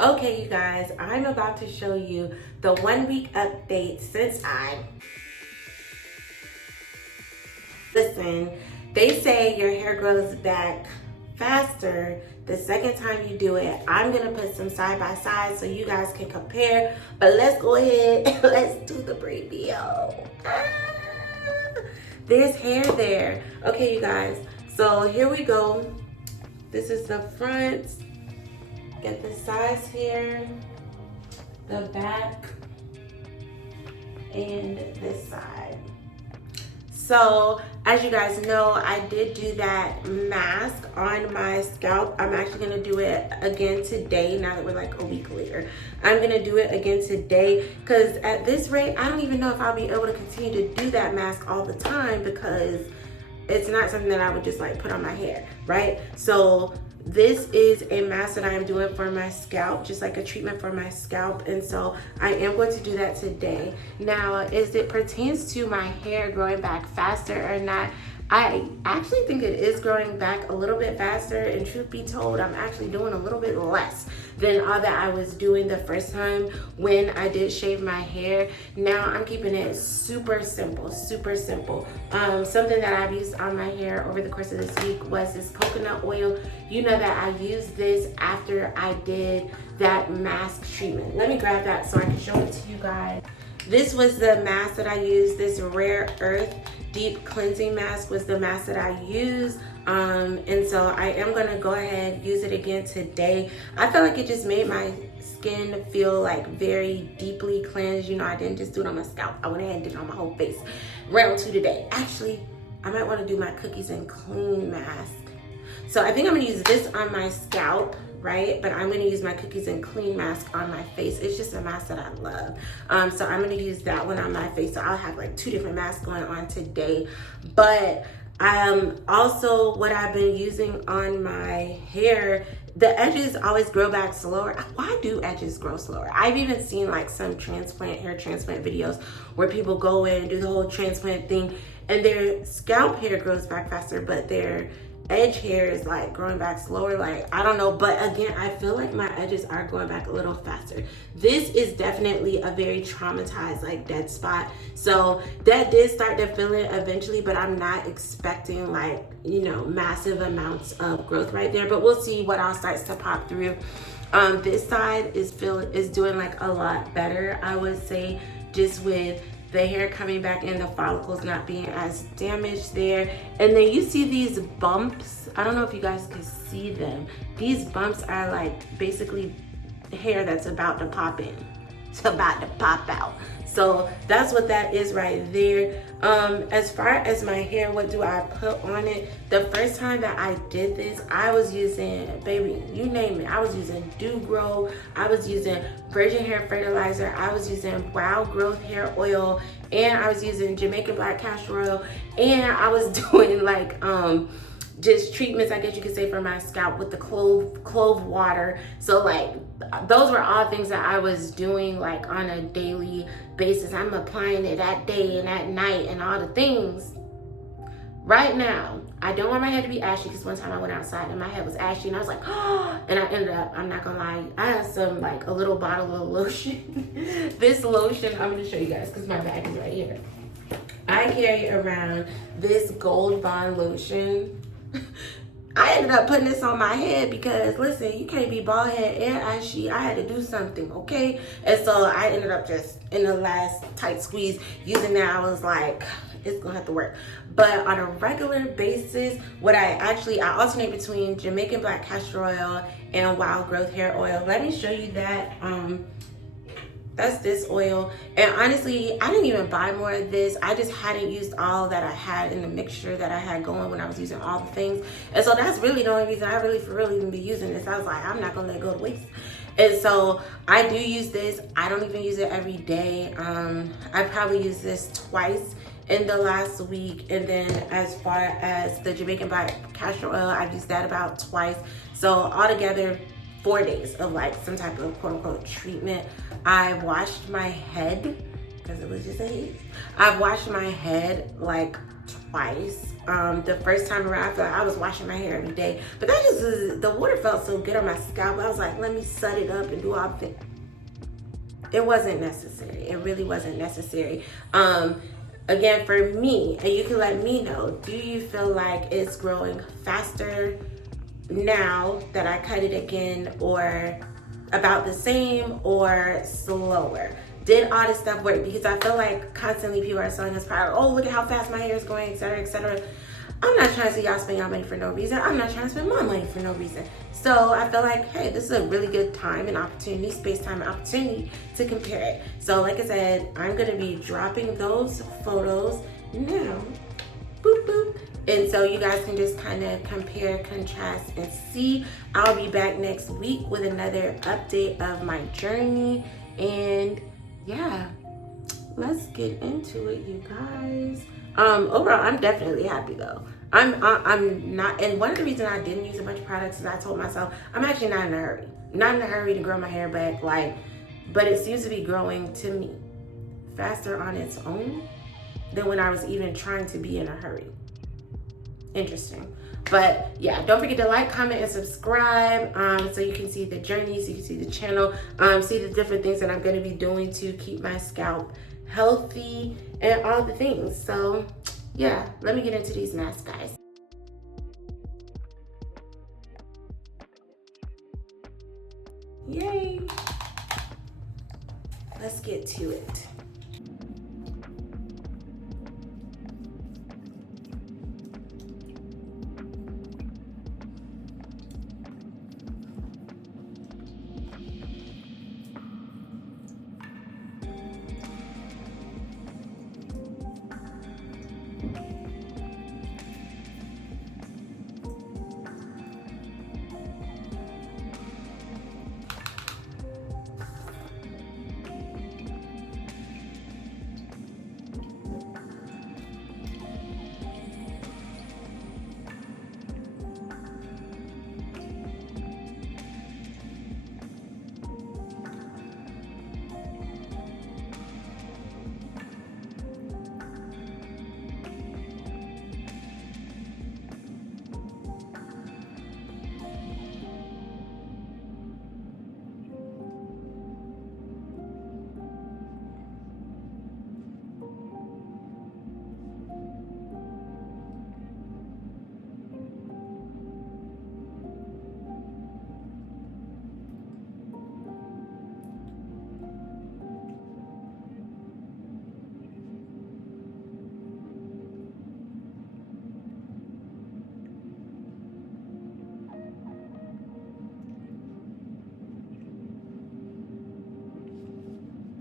Okay, you guys, I'm about to show you the 1 week update since listen, they say your hair grows back faster the second time you do it. I'm gonna put some side by side so you guys can compare, but let's go ahead and let's do the preview. There's hair there. Okay, you guys, so here we go. This is the front. Get the sides here, the back, and this side. So as you guys know, I did do that mask on my scalp. I'm actually gonna do it again today, now that we're like a week later. I'm gonna do it again today because at this rate, I don't even know if I'll be able to continue to do that mask all the time because it's not something that I would just like put on my hair, right? So this is a mask that I am doing for my scalp, just like a treatment for my scalp. And so I am going to do that today. Now, as it pertains to my hair growing back faster or not, I actually think it is growing back a little bit faster, and truth be told, I'm actually doing a little bit less than all that I was doing the first time when I did shave my hair. Now I'm keeping it super simple, super simple. Something that I've used on my hair over the course of this week was this coconut oil. You know that I used this after I did that mask treatment. Let me grab that so I can show it to you guys. This was the mask that I used. This Rare Earth Deep Cleansing Mask was the mask that I used. And so I am gonna go ahead and use it again today. I felt like it just made my skin feel like very deeply cleansed. You know, I didn't just do it on my scalp. I went ahead and did it on my whole face. Round two today. Actually, I might wanna do my cookies and clean mask. So I think I'm gonna use this on my scalp, right? But I'm gonna use my cookies and clean mask on my face. It's just a mask that I love. So I'm gonna use that one on my face. So I'll have like 2 different masks going on today. But also what I've been using on my hair, the edges always grow back slower. Why do edges grow slower? I've even seen like some hair transplant videos where people go in and do the whole transplant thing and their scalp hair grows back faster, but their edge hair is like growing back slower. Like, I don't know, but again, I feel like my edges are growing back a little faster. This is definitely a very traumatized like dead spot, so that did start to fill in eventually, but I'm not expecting like, you know, massive amounts of growth right there, but we'll see what all starts to pop through. This side is doing like a lot better, I would say, just with the hair coming back in, the follicles not being as damaged there. And then you see these bumps. I don't know if you guys can see them. These bumps are like basically hair that's about to pop in. It's about to pop out. So that's what that is right there. As far as my hair, what do I put on it? The first time that I did this, I was using, baby, you name it. I was using Dew Grow. I was using virgin hair fertilizer. I was using Wild Growth hair oil, and I was using Jamaican black castor oil, and I was doing like just treatments, I guess you could say, for my scalp with the clove water. So like those were all things that I was doing like on a daily basis. I'm applying it at day and at night and all the things. Right now, I don't want my hair to be ashy because one time I went outside and my head was ashy and I was like, oh, and I ended up, I'm not gonna lie, I had some like a little bottle of lotion. This lotion, I'm gonna show you guys because my bag is right here. I carry around this Gold Bond lotion. I ended up putting this on my head because, listen, you can't be bald head and ashy. I had to do something, okay? And so I ended up just, in the last tight squeeze, using that. I was like, it's gonna have to work. But on a regular basis, I alternate between Jamaican black castor oil and Wild Growth hair oil. Let me show you that. That's this oil, and honestly, I didn't even buy more of this. I just hadn't used all that I had in the mixture that I had going when I was using all the things, and so that's really the only reason I really for real even be using this. I was like, I'm not gonna let it go to waste. And so I do use this. I don't even use it every day. I probably use this twice in the last week, and then as far as the Jamaican black castor oil, I've used that about twice. So altogether, 4 days of like some type of quote unquote treatment. I washed my head because it was just a heat. I've washed my head like twice. The first time around, I felt like I was washing my hair every day, but that just was, the water felt so good on my scalp. I was like, let me set it up and do all the things. It wasn't necessary. It really wasn't necessary. Again, for me, and you can let me know, do you feel like it's growing faster now that I cut it again, or about the same, or slower? Did all this stuff work? Because I feel like constantly people are selling this product. Oh, look at how fast my hair is going, etc., etc. I'm not trying to see y'all spend y'all money for no reason. I'm not trying to spend my money for no reason. So I feel like, hey, this is a really good time and opportunity, space, time, and opportunity to compare it. So like I said, I'm gonna be dropping those photos now. Boop, boop. And so you guys can just kind of compare, contrast, and see. I'll be back next week with another update of my journey. And yeah, let's get into it, you guys. Overall, I'm definitely happy though. I'm not, and one of the reasons I didn't use a bunch of products is I told myself I'm actually not in a hurry. Not in a hurry to grow my hair back, but it seems to be growing to me faster on its own than when I was even trying to be in a hurry. Interesting. But yeah, don't forget to like, comment, and subscribe, so you can see the journey, so you can see the channel, see the different things that I'm going to be doing to keep my scalp healthy and all the things. So yeah, let me get into these masks, guys. Yay. Let's get to it.